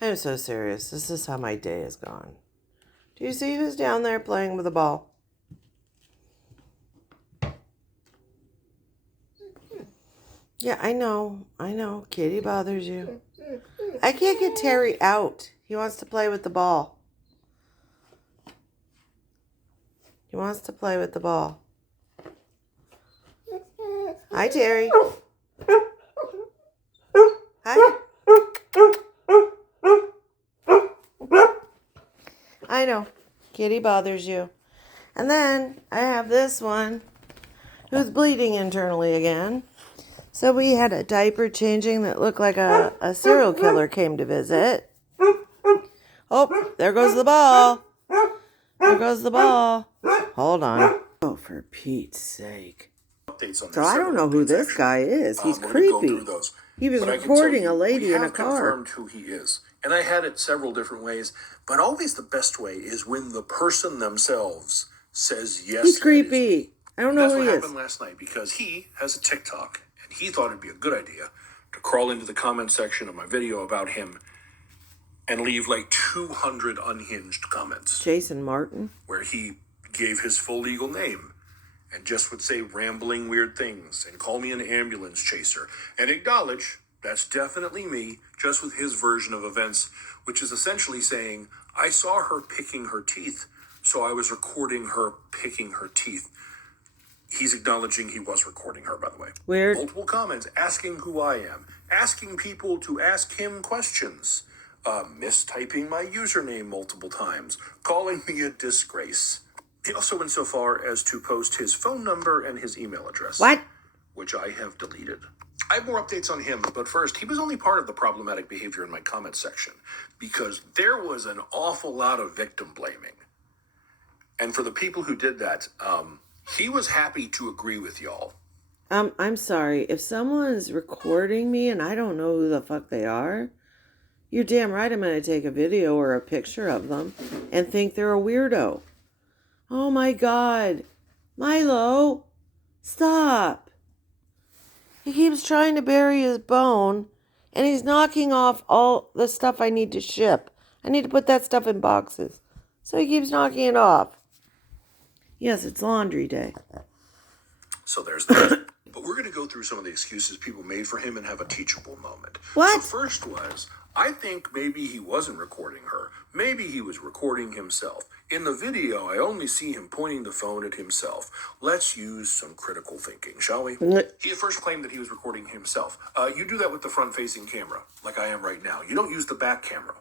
I'm so serious. This is how my day has gone. Do you see who's down there playing with the ball? Yeah, I know. Kitty bothers you. I can't get Terry out. He wants to play with the ball. Hi, Terry. Hi. I know. Kitty bothers you. And then I have this one who's bleeding internally again. So we had a diaper changing that looked like a serial killer came to visit. Oh, there goes the ball. Hold on. Oh, for Pete's sake. So I don't know who this guy is. He's creepy. He was recording a lady in a car. We have confirmed who he is. And I had it several different ways. But always the best way is when the person themselves says yes. He's creepy. I don't know who he is. That's what happened last night because he has a TikTok. And he thought it'd be a good idea to crawl into the comment section of my video about him and leave like 200 unhinged comments. Jason Martin? Where he gave his full legal name and just would say rambling weird things and call me an ambulance chaser and acknowledge that's definitely me, just with his version of events, which is essentially saying, I saw her picking her teeth, so I was recording her picking her teeth. He's acknowledging he was recording her, by the way. Weird. Multiple comments asking who I am, asking people to ask him questions, mistyping my username multiple times, calling me a disgrace. He also went so far as to post his phone number and his email address. What? Which I have deleted. I have more updates on him, but first, he was only part of the problematic behavior in my comment section because there was an awful lot of victim blaming. And for the people who did that, he was happy to agree with y'all. I'm sorry. If someone's recording me and I don't know who the fuck they are, you're damn right I'm going to take a video or a picture of them and think they're a weirdo. Oh my God. Milo, stop. He keeps trying to bury his bone and he's knocking off all the stuff I need to ship. I need to put that stuff in boxes. So he keeps knocking it off. Yes, it's laundry day. So there's that. But we're going to go through some of the excuses people made for him and have a teachable moment. What? The first was, I think maybe he wasn't recording her. Maybe he was recording himself. In the video, I only see him pointing the phone at himself. Let's use some critical thinking, shall we? He at first claimed that he was recording himself. You do that with the front-facing camera, like I am right now. You don't use the back camera,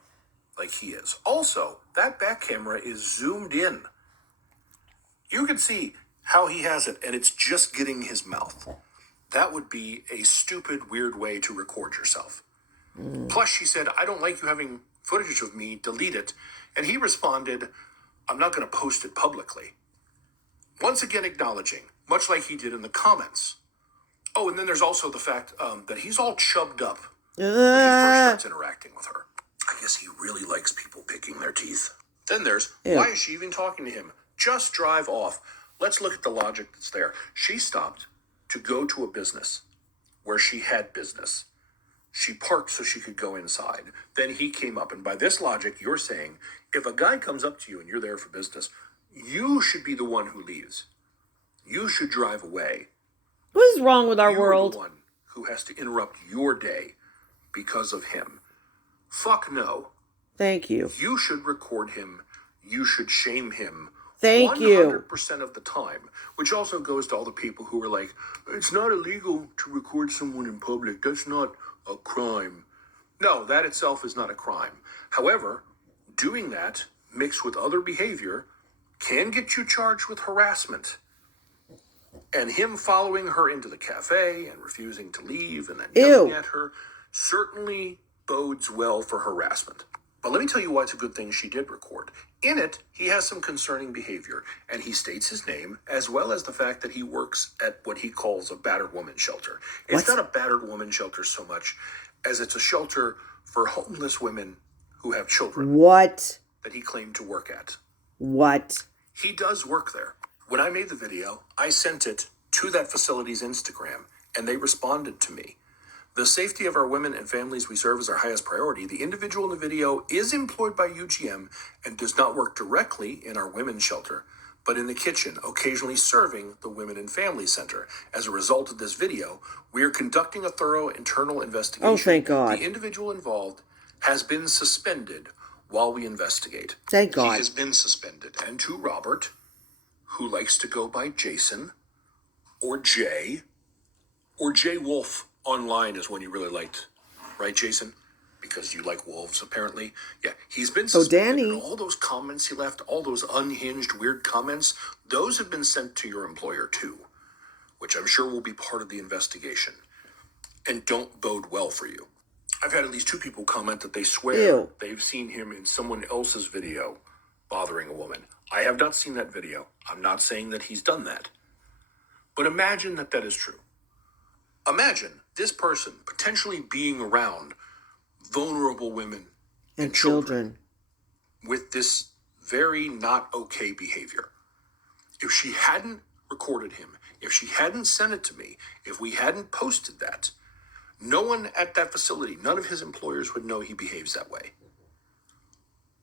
like he is. Also, that back camera is zoomed in. You can see how he has it, and it's just getting his mouth. That would be a stupid, weird way to record yourself. Plus, she said, I don't like you having footage of me, delete it. And he responded, I'm not going to post it publicly. Once again acknowledging, much like he did in the comments. Oh, and then there's also the fact that he's all chubbed up when he first starts interacting with her. I guess he really likes people picking their teeth. Then there's, why is she even talking to him? Just drive off. Let's look at the logic that's there. She stopped to go to a business where she had business. She parked so she could go inside. Then he came up. And by this logic, you're saying, if a guy comes up to you and you're there for business, you should be the one who leaves. You should drive away. What is wrong with our world? You're the one who has to interrupt your day because of him. Fuck no. Thank you. You should record him. You should shame him. Thank you. 100% of the time, which also goes to all the people who are like, it's not illegal to record someone in public. That's not a crime. No, that itself is not a crime. However, doing that mixed with other behavior can get you charged with harassment. And him following her into the cafe and refusing to leave and then yelling at her certainly bodes well for harassment. But let me tell you why it's a good thing she did record. In it, he has some concerning behavior, and he states his name, as well as the fact that he works at what he calls a battered woman shelter. It's not a battered woman shelter so much as it's a shelter for homeless women who have children. What? That he claimed to work at. What? He does work there. When I made the video, I sent it to that facility's Instagram, and they responded to me. The safety of our women and families we serve is our highest priority. The individual in the video is employed by UGM and does not work directly in our women's shelter, but in the kitchen, occasionally serving the Women and Family Center. As a result of this video, we are conducting a thorough internal investigation. Oh, thank God. The individual involved has been suspended while we investigate. Thank God. He has been suspended. And to Robert, who likes to go by Jason, or Jay Wolf online is one you really liked, right, Jason? Because you like wolves, apparently. Yeah, he's been suspended. Danny. And all those comments he left, all those unhinged, weird comments, those have been sent to your employer too, which I'm sure will be part of the investigation and don't bode well for you. I've had at least 2 people comment that they swear they've seen him in someone else's video bothering a woman. I have not seen that video. I'm not saying that he's done that. But imagine that that is true. Imagine this person potentially being around vulnerable women and children with this very not okay behavior. If she hadn't recorded him, if she hadn't sent it to me, if we hadn't posted that, no one at that facility, none of his employers would know he behaves that way.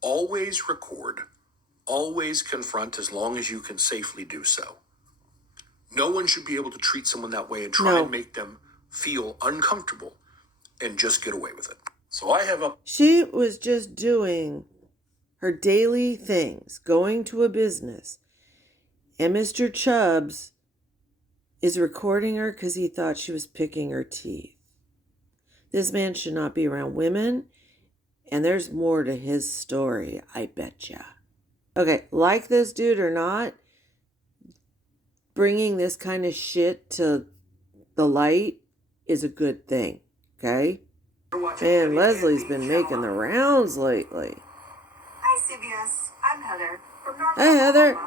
Always record, always confront as long as you can safely do so. No one should be able to treat someone that way and try and make them feel uncomfortable and just get away with it. So I have a... She was just doing her daily things, going to a business, and Mr. Chubbs is recording her because he thought she was picking her teeth. This man should not be around women, and there's more to his story, I betcha. Okay, like this dude or not, bringing this kind of shit to the light is a good thing, okay? And Leslie's been making the rounds lately. Hi, CBS. I'm Heather from North Hey, Heather.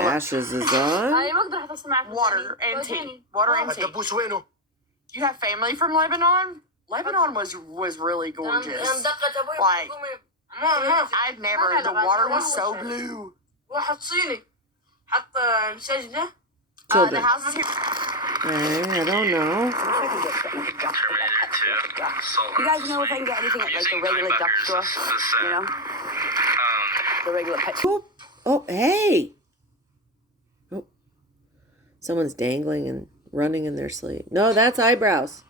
Ashes is on. Water intake. Water intake. You have family from Lebanon? Lebanon was really gorgeous. Like, I've never. The water was so blue. The houses here. Hey, I don't know. You guys know if I can get anything at like the regular duck store? You know? The regular pet store. Oh, hey! Oh, someone's dangling and running in their sleep. No, that's eyebrows.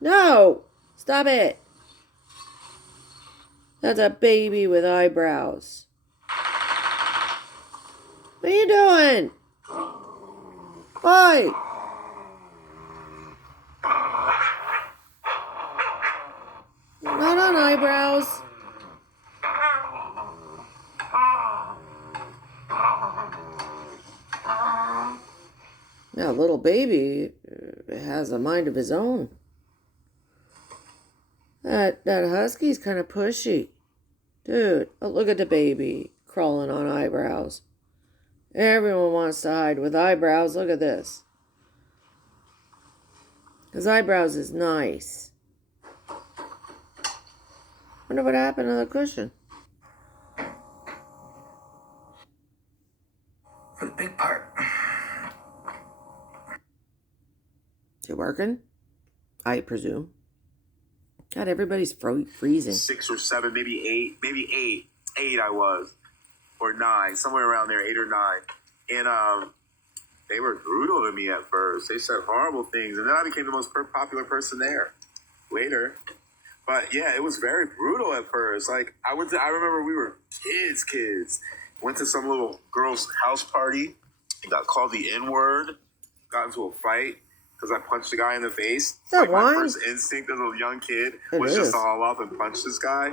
No! Stop it! That's a baby with eyebrows. What are you doing? Why? Not on eyebrows. Now, little baby has a mind of his own. That husky's kind of pushy. Dude, look at the baby crawling on eyebrows. Everyone wants to hide with eyebrows. Look at this. His eyebrows is nice. Wonder what happened to the cushion. For the big part. Is it working? I presume. God, everybody's freezing. 6 or 7, maybe 8, maybe 8. 8 I was. Or 9, somewhere around there, 8 or 9. And they were brutal to me at first. They said horrible things. And then I became the most popular person there later. But yeah, it was very brutal at first. Like, I remember we were kids. Went to some little girl's house party. Got called the N-word. Got into a fight because I punched the guy in the face. That my first instinct as a young kid was just to haul off and punch this guy.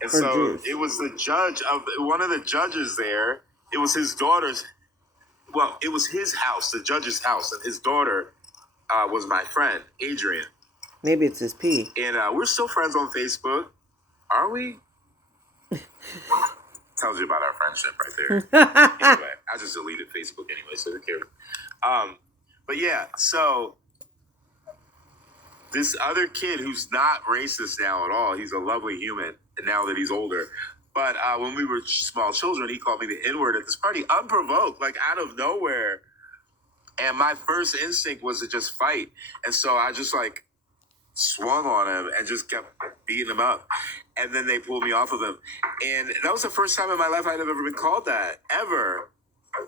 And so it was the judge of one of the judges there. It was his daughter's. Well, it was his house, the judge's house, and his daughter was my friend, Adrian. Maybe it's his pee. And we're still friends on Facebook. Are we? Tells you about our friendship right there. Anyway, I just deleted Facebook anyway, so who cares? But yeah, so this other kid who's not racist now at all, he's a lovely human now that he's older, But when we were small children, he called me the N-word at this party, unprovoked, like out of nowhere. And my first instinct was to just fight. And so I just like swung on him and just kept beating him up. And then they pulled me off of him. And that was the first time in my life I'd ever been called that, ever.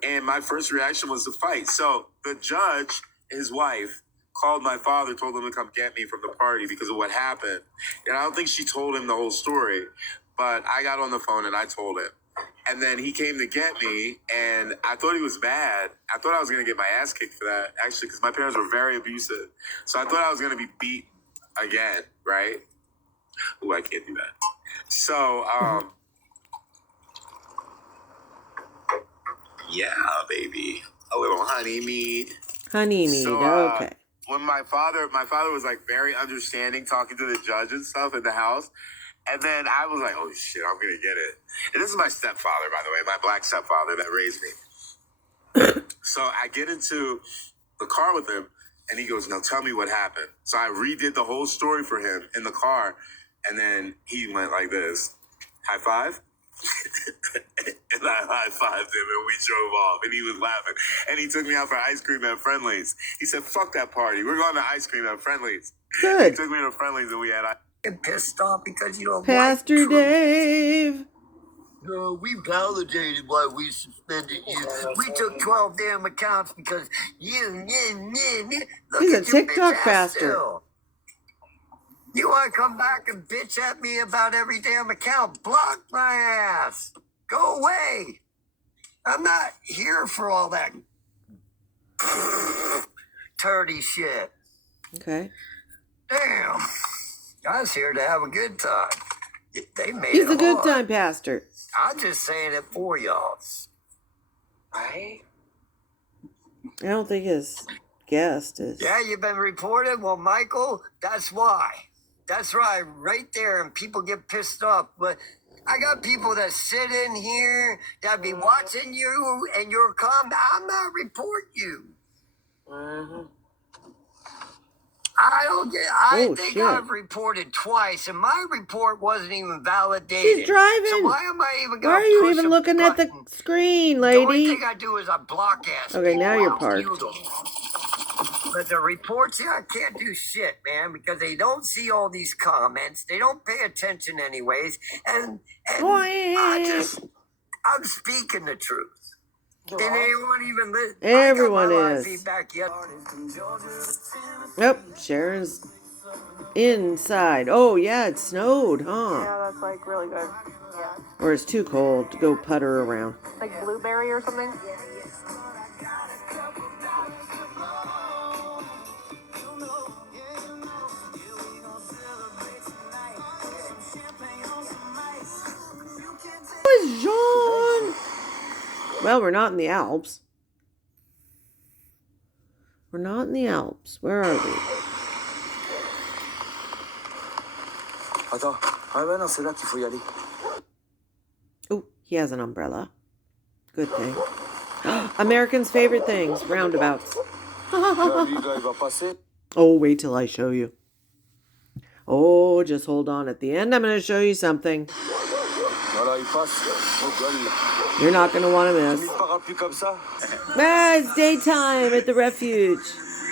And my first reaction was to fight. So the judge, his wife, called my father, told him to come get me from the party because of what happened. And I don't think she told him the whole story, but I got on the phone and I told him. And then he came to get me, and I thought he was mad. I thought I was going to get my ass kicked for that, actually, because my parents were very abusive. So I thought I was going to be beat again, right? Ooh, I can't do that. So, yeah, baby. A little honey mead. Honey mead, So, okay. When my father was like very understanding, talking to the judge and stuff in the house. And then I was like, oh shit, I'm gonna get it. And this is my stepfather, by the way, my black stepfather that raised me. So I get into the car with him and he goes, now tell me what happened. So I redid the whole story for him in the car. And then he went like this, high five. And I high-fived him and we drove off and he was laughing. And he took me out for ice cream at Friendly's. He said, fuck that party. We're going to ice cream at Friendly's. Good. He took me to Friendly's and we had Pissed off because you don't Pastor like truth. Dave. No, we validated why we suspended you. We took 12 damn accounts because you. Look He's a at your TikTok bitch ass pastor. still. You want to come back and bitch at me about every damn account? Block my ass. Go away. I'm not here for all that turdy shit. Okay. Damn. I was here to have a good time. They made He's a it good hard. time pastor. I'm just saying it for y'all. Right? I don't think his guest is. Yeah, you've been reported? Well, Michael, that's why. That's right there, and people get pissed off. But I got people that sit in here that be watching you and your comment. I'm not reporting you. Mm-hmm. I Oh, think shit. I've reported twice, and my report wasn't even validated. She's driving. So why am I even Why going are to you push even a looking at the button? screen, The only lady? thing I do is I block ass Okay, people. now you're I'll parked. mute them. But the reports, I can't do shit, man, because they don't see all these comments. They don't pay attention anyways. And I'm speaking the truth. And they won't even listen. Everyone I got my live is. feedback yet. Nope, Sharon's inside. Oh, yeah, it snowed, huh? Yeah, that's like really good. Yeah. Or it's too cold to go putter around. Like blueberry or something? Who is Jean? Well, we're not in the Alps. We're not in the Alps. Where are we? Oh, he has an umbrella. Good thing. Americans' favorite things, roundabouts. Oh, wait till I show you. Oh, just hold on. At the end, I'm going to show you something you're not going to want to miss. Ah, it's daytime at the refuge.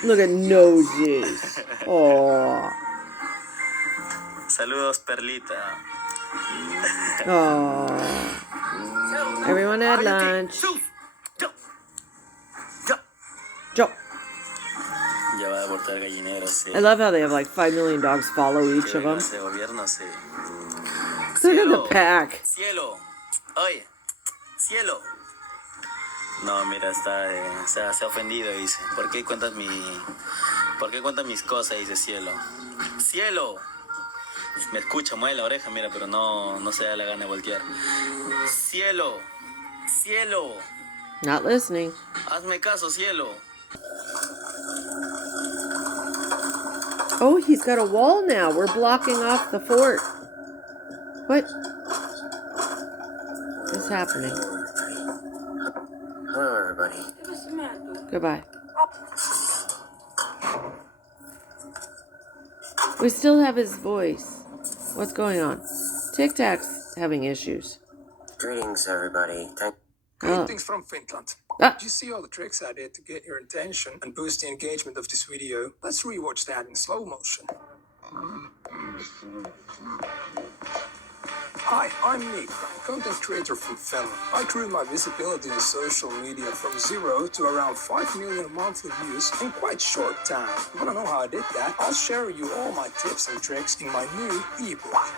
Look at noses. Oh. Saludos, Perlita. Oh. Everyone had lunch. Joe. Ya va a abortar gallinero, sí. I love how they have like 5 million dogs follow each of them. Ese gobierno, sí. Look at the pack. Cielo. Oye. Cielo. No, mira, se ha ofendido, dice. ¿Por qué cuentas mis cosas? Dice Cielo. Cielo. Me escucha, mueve la oreja, mira, pero no se da la gana de voltear. Cielo. Cielo. Not listening. Hazme caso, Cielo. Oh, he's got a wall now. We're blocking off the fort. What is happening? Hello, everybody. Goodbye. We still have his voice. What's going on? Tic Tacs. having issues. Greetings, everybody. Greetings from Finland. Did you see all the tricks I did to get your attention and boost the engagement of this video? Let's rewatch that in slow motion. Hi, I'm Nick, content creator from Finland. I grew my visibility on social media from 0 to around 5 million monthly views in quite short time. Wanna know how I did that? I'll share you all my tips and tricks in my new ebook.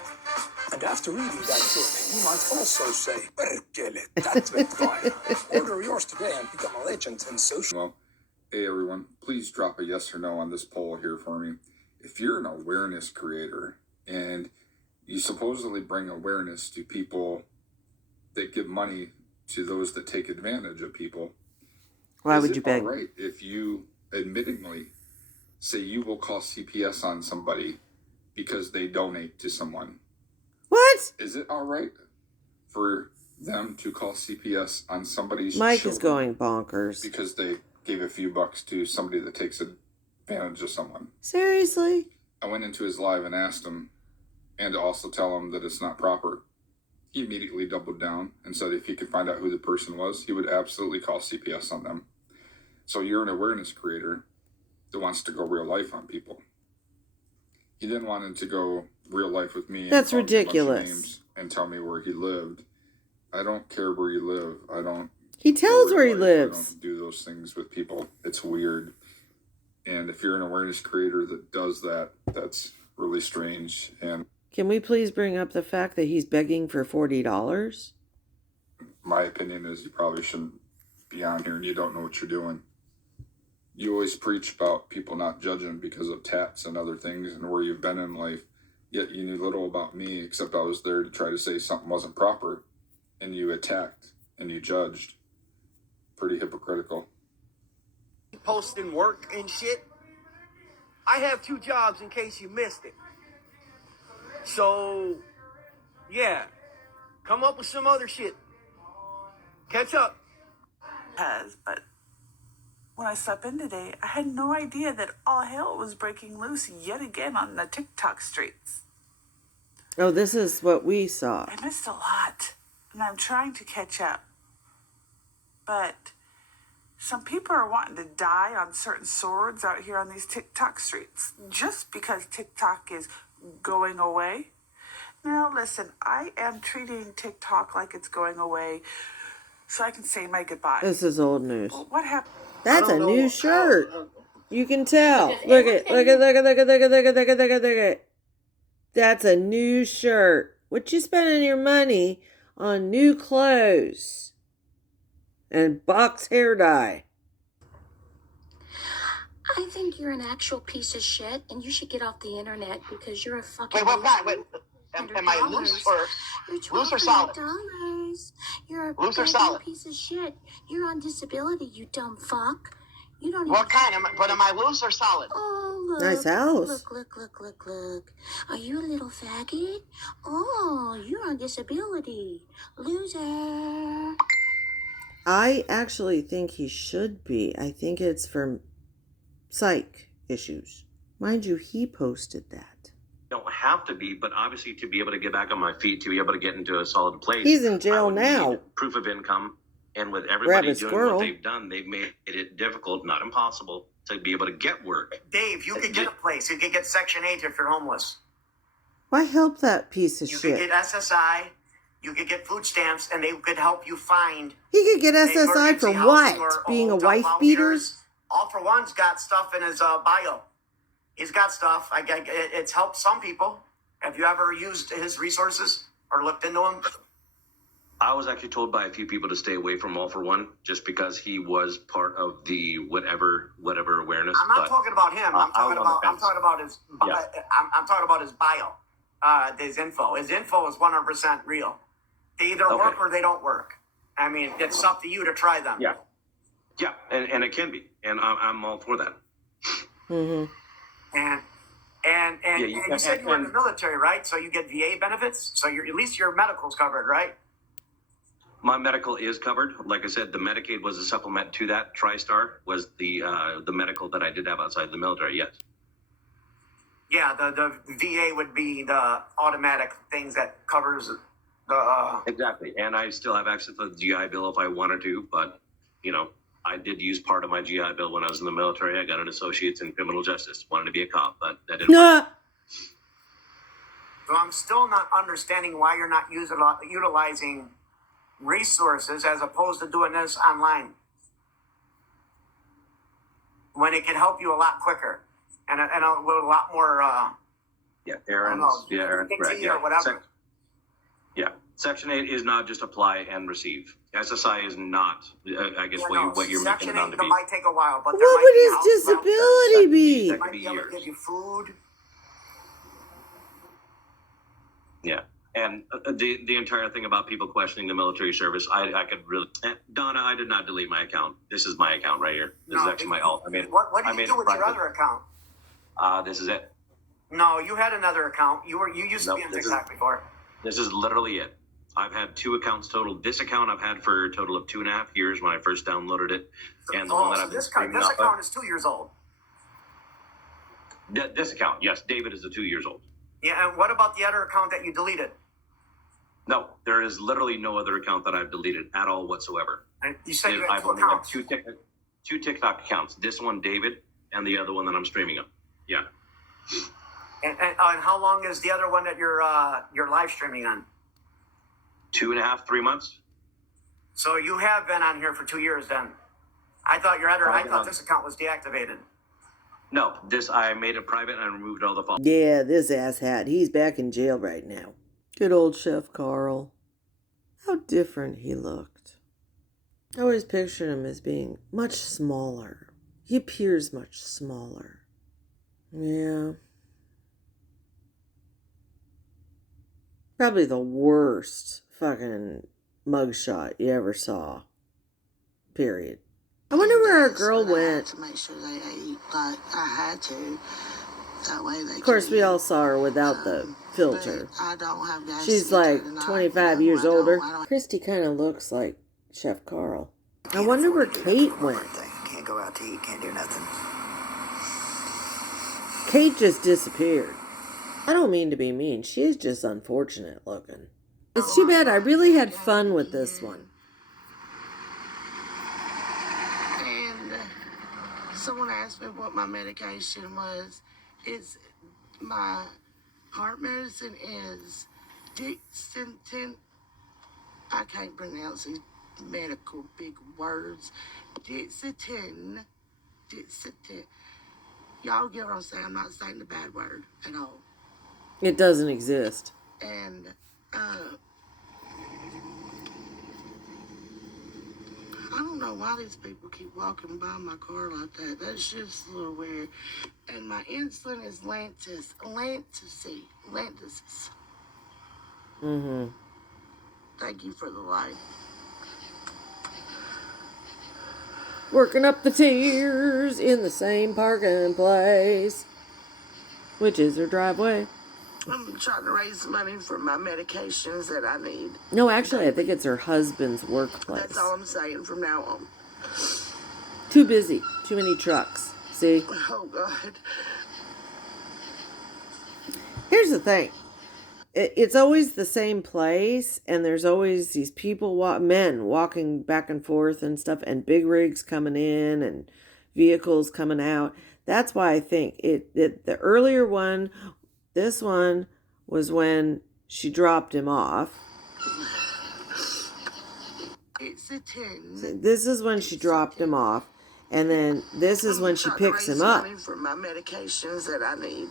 And after reading that book, you might also say, "Perkele, that went fire." Order yours today and become a legend in social. Well, hey everyone, please drop a yes or no on this poll here for me. If you're an awareness creator and you supposedly bring awareness to people that give money to those that take advantage of people, why would you beg? All right, if you admittingly say you will call CPS on somebody because they donate to someone. What? Is it all right for them to call CPS on somebody's Mike is going bonkers. because they gave a few bucks to somebody that takes advantage of someone? Seriously? I went into his live and asked him, and to also tell him that it's not proper. He immediately doubled down and said if he could find out who the person was, he would absolutely call CPS on them. So you're an awareness creator that wants to go real life on people. He then wanted to go real life with me. That's and ridiculous. And tell me where he lived. I don't care where you live. I don't. He tells where he life. lives. I don't do those things with people. It's weird. And if you're an awareness creator that does that, that's really strange. And can we please bring up the fact that he's begging for $40? My opinion is you probably shouldn't be on here and you don't know what you're doing. You always preach about people not judging because of tats and other things and where you've been in life. Yet you knew little about me, except I was there to try to say something wasn't proper. And you attacked and you judged. Pretty hypocritical. Posting work and shit. I have 2 jobs in case you missed it. So, yeah. Come up with some other shit. Catch up. But when I slept in today, I had no idea that all hell was breaking loose yet again on the TikTok streets. Oh, this is what we saw. I missed a lot, and I'm trying to catch up. But some people are wanting to die on certain swords out here on these TikTok streets just because TikTok is going away. Now, listen, I am treating TikTok like it's going away so I can say my goodbyes. This is old news. Well, what happened? That's a new shirt. You can tell. Look at. That's a new shirt. What you spending your money on new clothes and box hair dye? I think you're an actual piece of shit, and you should get off the internet because you're a fucking. Wait. Am I loose or solid? You're a loose or solid? Piece of shit. You're on disability, you dumb fuck. You don't. What kind? Am I loose or solid? Oh, look. Nice house. Look. Are you a little faggot? Oh, you're on disability. Loser. I actually think he should be. I think it's for psych issues. Mind you, he posted that. Don't have to be, but obviously to be able to get back on my feet, to be able to get into a solid place. He's in jail now. Proof of income, and with everybody doing squirrel. what they've done, they've made it difficult, not impossible, to be able to get work. Dave, you can get a place. You can get Section 8 if you're homeless. Why help that piece of You shit? can get SSI. You could get food stamps, and they could help you find. He could get SSI for what? Being a wife beater? All for One's got stuff in his bio. He's got stuff. It's helped some people. Have you ever used his resources or looked into them? I was actually told by a few people to stay away from All for One just because he was part of the whatever awareness. I'm not talking about him. I'm talking about his. Yeah. I'm talking about his bio, his info. His info is 100% real. They either work or they don't work. I mean, it's up to you to try them. Yeah, and it can be, and I'm all for that. Mm-hmm. And you said you were in the military, right? So you get VA benefits. So at least your medical's covered, right? My medical is covered. Like I said, the Medicaid was a supplement to that. TriStar was the medical that I did have outside the military. Yes. Yeah, the VA would be the automatic things that covers Exactly. And I still have access to the GI Bill if I wanted to, but, you know, I did use part of my GI Bill when I was in the military. I got an associate's in criminal justice. Wanted to be a cop, but that didn't work. So I'm still not understanding why you're not utilizing resources as opposed to doing this online when it can help you a lot quicker and with a lot more. Errands. Errands. Right, or whatever. Section 8 is not just apply and receive. SSI is not, I guess, what you're making it on to be. Section 8 might take a while, but what would his disability be? That could be able to years. give you food. Yeah. And the entire thing about people questioning the military service, I could really... Donna, I did not delete my account. This is my account right here. This is actually my alt. What did you do with your other account? This is it. No, you had another account. You used to be on TikTok before. This is literally it. I've had 2 accounts total. This account I've had for a total of 2.5 years when I first downloaded it. And the one that I've been streaming this account is 2 years old. This account, yes. David is 2 years old. Yeah, and what about the other account that you deleted? No, there is literally no other account that I've deleted at all whatsoever. And you said you had I've 2 only accounts. had two TikTok accounts. This one, David, and the other one that I'm streaming on. Yeah. And how long is the other one that you're live streaming on? 2.5, 3 months. So you have been on here for 2 years then. I thought this account was deactivated. No, I made it private and I removed all the following. Yeah, this asshat. He's back in jail right now. Good old Chef Carl. How different he looked. I always pictured him as being much smaller. He appears much smaller. Yeah. Probably the worst fucking mugshot you ever saw. Period. I wonder where our girl went. To make sure they ate like I had to. That way they. Of course, we all saw her without the filter. I don't have gas. She's like 25 years older. Christy kind of looks like Chef Carl. I wonder where Kate went. Can't go out to eat. Can't do nothing. Kate just disappeared. I don't mean to be mean. She is just unfortunate looking. It's too bad. I really had fun with this one. And someone asked me what my medication was. It's my heart medicine is Dixentin. I can't pronounce these medical big words. Dixentin. Y'all get what I'm saying? I'm not saying the bad word at all. It doesn't exist. And I don't know why these people keep walking by my car like that. That's just a little weird. And my insulin is Lantus. Mm-hmm. Thank you for the light. Working up the tears in the same parking place, which is her driveway. I'm trying to raise money for my medications that I need. No, actually, I think it's her husband's workplace. That's all I'm saying from now on. Too busy. Too many trucks. See? Oh, God. Here's the thing. It's always the same place, and there's always these people, men walking back and forth and stuff, and big rigs coming in and vehicles coming out. That's why I think the earlier one, this one was when she dropped him off. It's a 10. This is when she dropped him off, and then this is when she picks him up. Money for my medications that I need.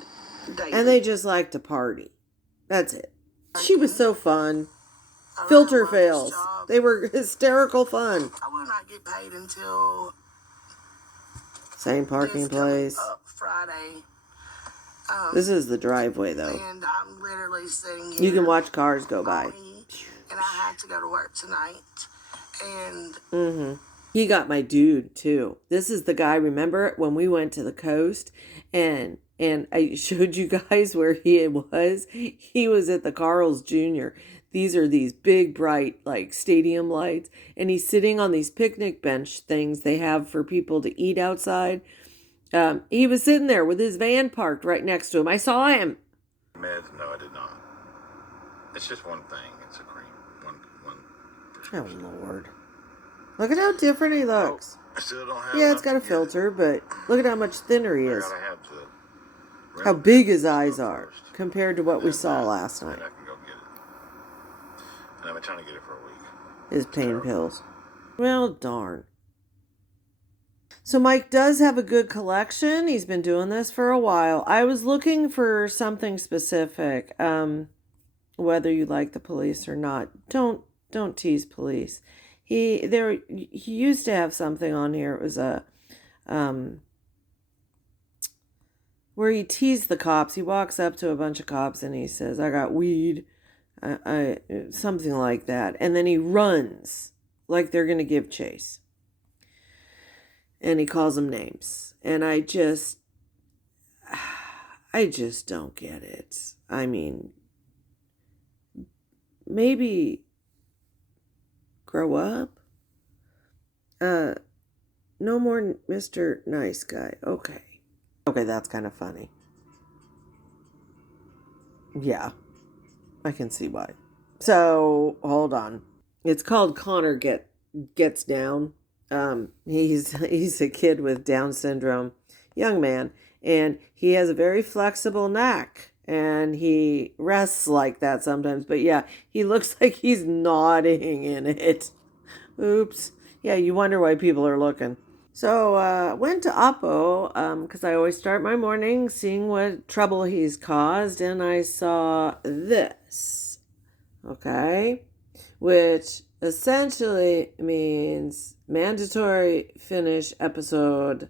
And they just like to party. That's it. She was so fun. Filter fails. They were hysterical fun. I will not get paid until same parking place. Friday. This is the driveway, though. And I'm literally sitting here. You can watch cars go by. And I had to go to work tonight. And He got my dude, too. This is the guy, remember when we went to the coast and I showed you guys where he was? He was at the Carl's Jr. These are these big, bright, like, stadium lights. And he's sitting on these picnic bench things they have for people to eat outside. He was sitting there with his van parked right next to him. I saw him. Meds? No, I did not. It's just one thing. It's a cream. Oh, Lord. Look at how different he looks. I still don't have Yeah, it's got a filter, but look at how much thinner he is. How big his eyes are compared to what we saw last night. I can go get it. And I've been trying to get it for a week. His pain pills. Well, darn. So Mike does have a good collection. He's been doing this for a while. I was looking for something specific. Whether you like the police or not, don't tease police. He used to have something on here. It was a where he teased the cops. He walks up to a bunch of cops and he says, "I got weed," I something like that, and then he runs like they're gonna give chase. And he calls them names. And I just don't get it. I mean, maybe grow up. No more Mr. Nice Guy. Okay, that's kind of funny. Yeah, I can see why. So, hold on. It's called Connor Gets Down. He's a kid with Down syndrome, young man, and he has a very flexible neck, and he rests like that sometimes. But yeah, he looks like he's nodding in it. Oops. Yeah, you wonder why people are looking. So went to Aapo because I always start my morning seeing what trouble he's caused, and I saw this. Okay, which essentially means mandatory finish episode,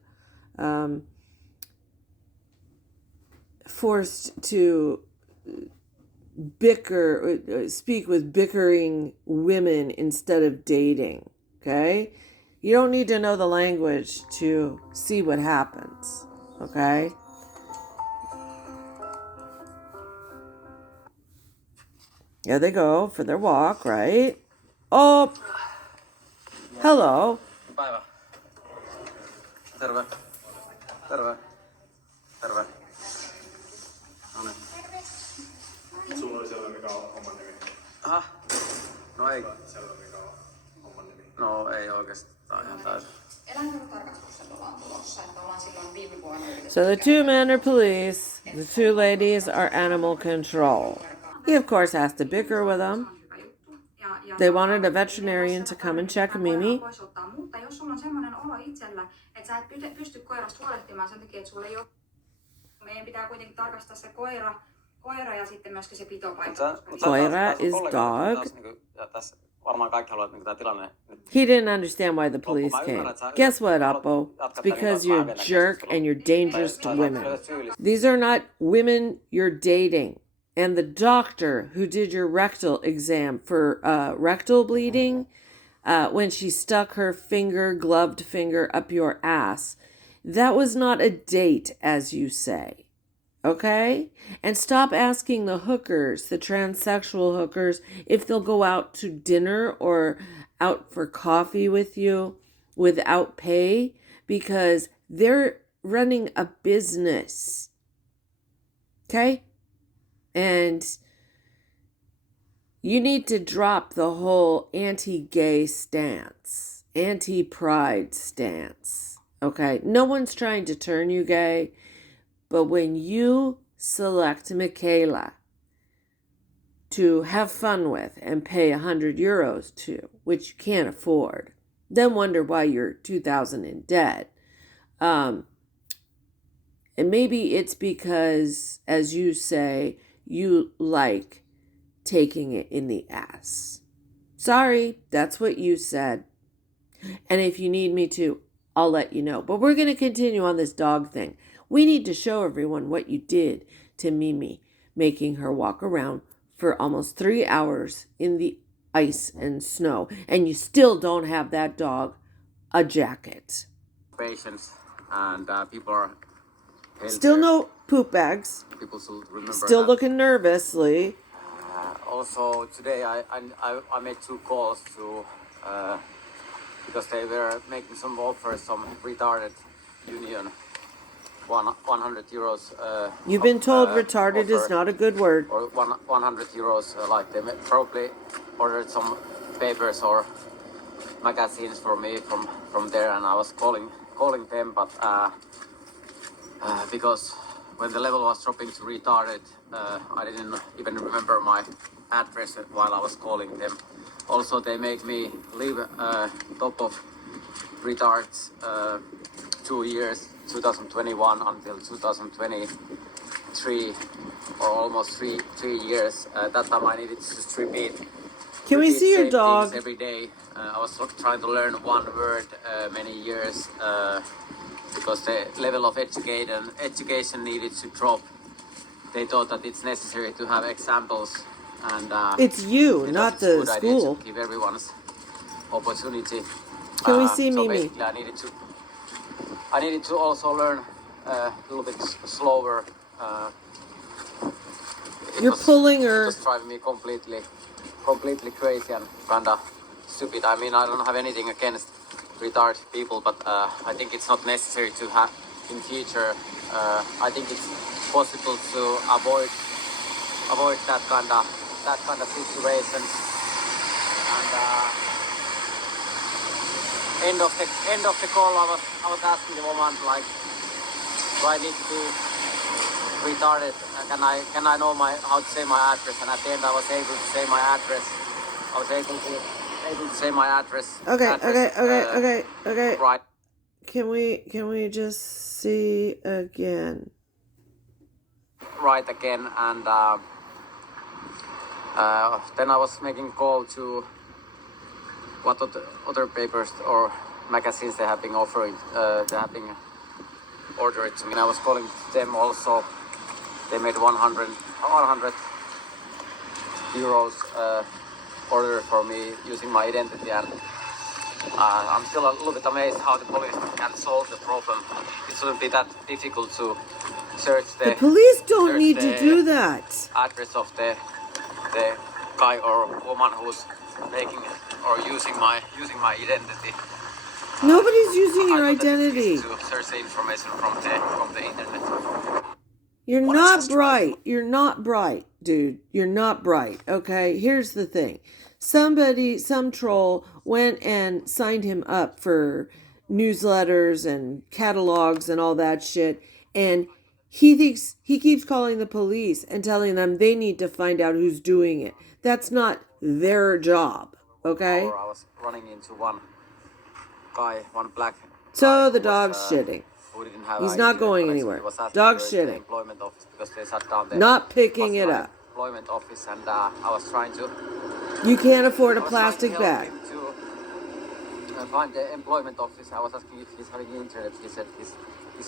forced to speak with bickering women instead of dating. Okay, you don't need to know the language to see what happens. Okay. There they go for their walk, right? Oh, hello. Päivä. Terve. Terve. Terve. No niin. Sulla oli selvä, mikä on homman nimi. Aha. No ei. Selvä, mikä on homman nimi. No ei oikeastaan ihan täysin. So the two men are police. The two ladies are animal control. He, of course, has to bicker with them. They wanted a veterinarian to come and check Mimmi. Koira is dog. He didn't understand why the police came. Guess what, Aapo? It's because you're a jerk and you're dangerous to women. These are not women you're dating. And the doctor who did your rectal exam for rectal bleeding, when she stuck her gloved finger up your ass, that was not a date, as you say. Okay? And stop asking the hookers, the transsexual hookers, if they'll go out to dinner or out for coffee with you without pay, because they're running a business. Okay? And you need to drop the whole anti-gay stance, anti-pride stance, okay? No one's trying to turn you gay, but when you select Michaela to have fun with and pay 100 euros to, which you can't afford, then wonder why you're 2,000 in debt. And maybe it's because, as you say, you like taking it in the ass. Sorry, that's what you said. And if you need me to, I'll let you know. But we're going to continue on this dog thing. We need to show everyone what you did to Mimmi, making her walk around for almost 3 hours in the ice and snow. And you still don't have that dog a jacket. Patients and people are... Still no poop bags. People should remember Still that. looking nervously. Also today I made 2 calls to because they were making some offers, some retarded union, 100 euros. You've been told retarded is not a good word. Or 100 euros, like they probably ordered some papers or magazines for me from there, and I was calling them, but because when the level was dropping to retarded, I didn't even remember my address while I was calling them. Also, they make me live top of retards 2 years, 2021 until 2023, or almost three years. That time I needed to just repeat. Can we see your dog? Every day. I was trying to learn one word many years because the level of education needed to drop. They thought that it's necessary to have examples, and it's you, not the school. To give everyone's opportunity. Can we see Mimmi? Basically, I needed to also learn a little bit slower. You're pulling her. Just driving me completely crazy and kinda stupid. I mean, I don't have anything against retarded people, but I think it's not necessary to have in future. I think it's possible to avoid that kind of situations. And end of the call, I was asking the woman, like, do I need to be retarded? Can I know how to say my address? And at the end, I was able to say my address. I was able to say my address. Okay. Right. Can we just see again? Right again, and then I was making a call to what other papers or magazines they have been offering. They have been ordered to me. And I was calling them also. They made 100 euros order for me using my identity, and I'm still a little bit amazed how the police can solve the problem. It shouldn't be that difficult to search the police don't need to do that. Address of the guy or woman who's making or using my identity. Nobody's using your identity. To search the information from the internet. You're not bright. You're not bright, dude. You're not bright, okay? Here's the thing. Some troll went and signed him up for newsletters and catalogs and all that shit, and he keeps calling the police and telling them they need to find out who's doing it. That's not their job, okay? I was running into one black. So the dog's shitting. He's not going anywhere. Dog's shitting. Employment office because they shut down not picking it up. Employment office, and I was trying to. You can't afford a plastic bag. To find the employment office. I was asking if he's having internet. He said he's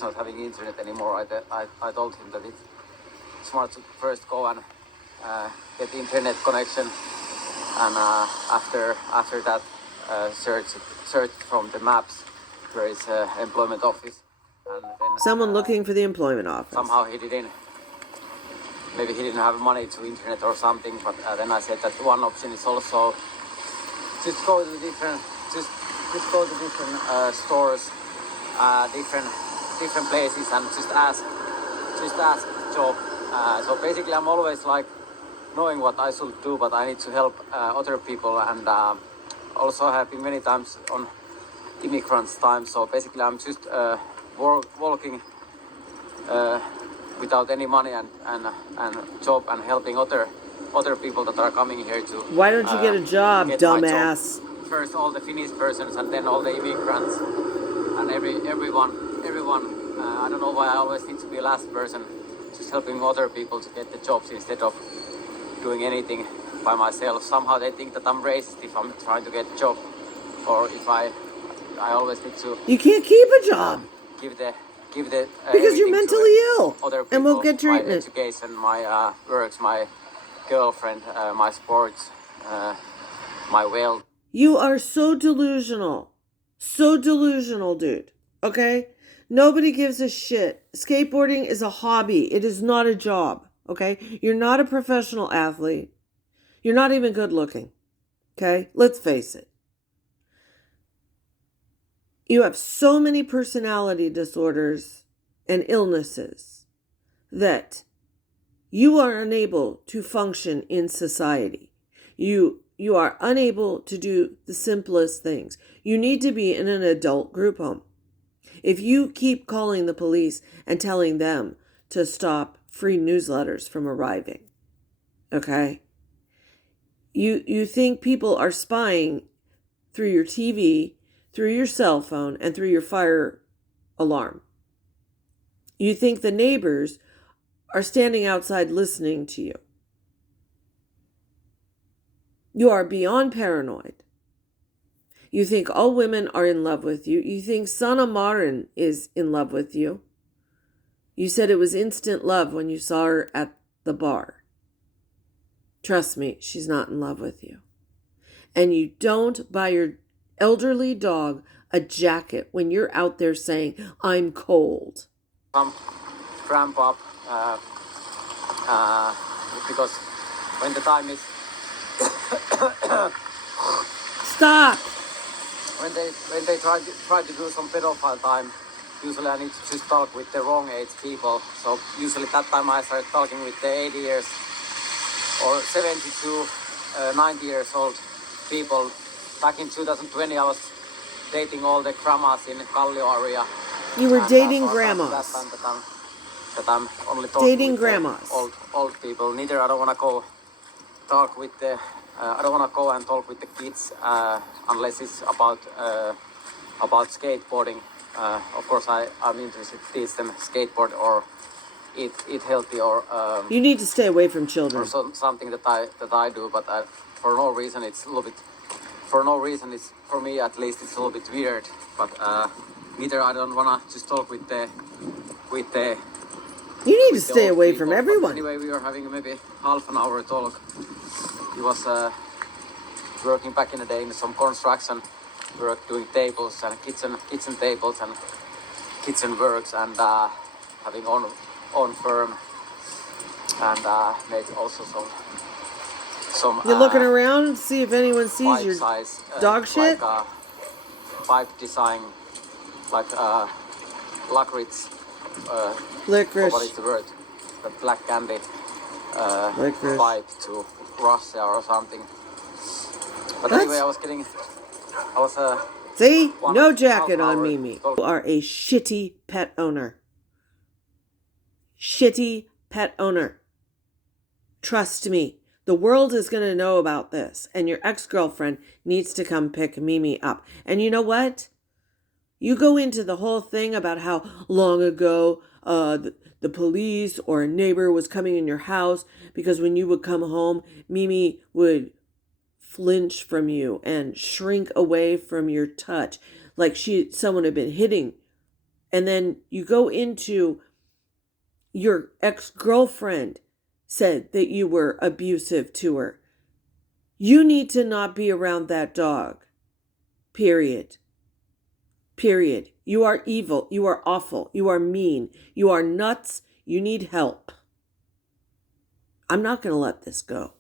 not having internet anymore. I told him that it's smart to first go and get the internet connection, and after that search from the maps where is employment office. And then, someone looking for the employment office. Somehow maybe he didn't have money to internet or something, but then I said that one option is also just go to different stores, different places, and just ask job. So basically I'm always like knowing what I should do, but I need to help other people, and also have been many times on immigrants' time. So basically I'm just walking without any money and job, and helping other people that are coming here to. Why don't you get a job, dumbass? Job. First all the Finnish persons, and then all the immigrants, and everyone. I don't know why I always need to be the last person, just helping other people to get the jobs instead of doing anything by myself. Somehow they think that I'm racist if I'm trying to get a job, or if I always need to. You can't keep a job. Give the because you're mentally ill and won't get treatment. My education, my works, my girlfriend, my sports, my wealth. You are so delusional, dude. Okay, nobody gives a shit. Skateboarding is a hobby. It is not a job. Okay, you're not a professional athlete. You're not even good looking. Okay, let's face it. You have so many personality disorders and illnesses that you are unable to function in society. You You are unable to do the simplest things. You need to be in an adult group home. If you keep calling the police and telling them to stop free newsletters from arriving, okay? You think people are spying through your TV, through your cell phone, and through your fire alarm. You think the neighbors are standing outside listening to you. You are beyond paranoid. You think all women are in love with you. You think Sanna Marin is in love with you. You said it was instant love when you saw her at the bar. Trust me, she's not in love with you. And you don't buy your elderly dog a jacket when you're out there saying, I'm cold. Cramp up because when the time is Stop. When they try to do some pedophile time, usually I need to just talk with the wrong age people. So usually that time I start talking with the 80 years or 70 to 90 years old people. Back in 2020 I was dating all the grandmas in the Kallio area. You were dating grandmas. That I'm only talking dating with grandmas. Old people. Neither I don't want to go talk with the. I don't want to go and talk with the kids unless it's about skateboarding. Of course, I'm interested to teach them skateboard or eat healthy or. You need to stay away from children. Or something that I do, but for no reason it's a little bit. For no reason, it's for me at least it's a little bit weird. But neither I don't wanna just talk with the. You need to stay away from everyone. But anyway, we were having maybe half an hour talk. He was working back in the day in some construction work, doing tables and kitchen tables and kitchen works, and having own firm, and made also some. You're looking around to see if anyone sees your size, dog shit? Like pipe design, like licorice. Licorice. What is the word? The black candy Licorice. pipe to Russia or something. But What? anyway, I was See? No jacket on Mimmi. You are a shitty pet owner. Shitty pet owner. Trust me. The world is going to know about this. And your ex-girlfriend needs to come pick Mimmi up. And you know what? You go into the whole thing about how long ago the police or a neighbor was coming in your house because when you would come home, Mimmi would flinch from you and shrink away from your touch like someone had been hitting. And then you go into your ex-girlfriend said that you were abusive to her. You need to not be around that dog. Period. Period. You are evil. You are awful. You are mean. You are nuts. You need help. I'm not going to let this go.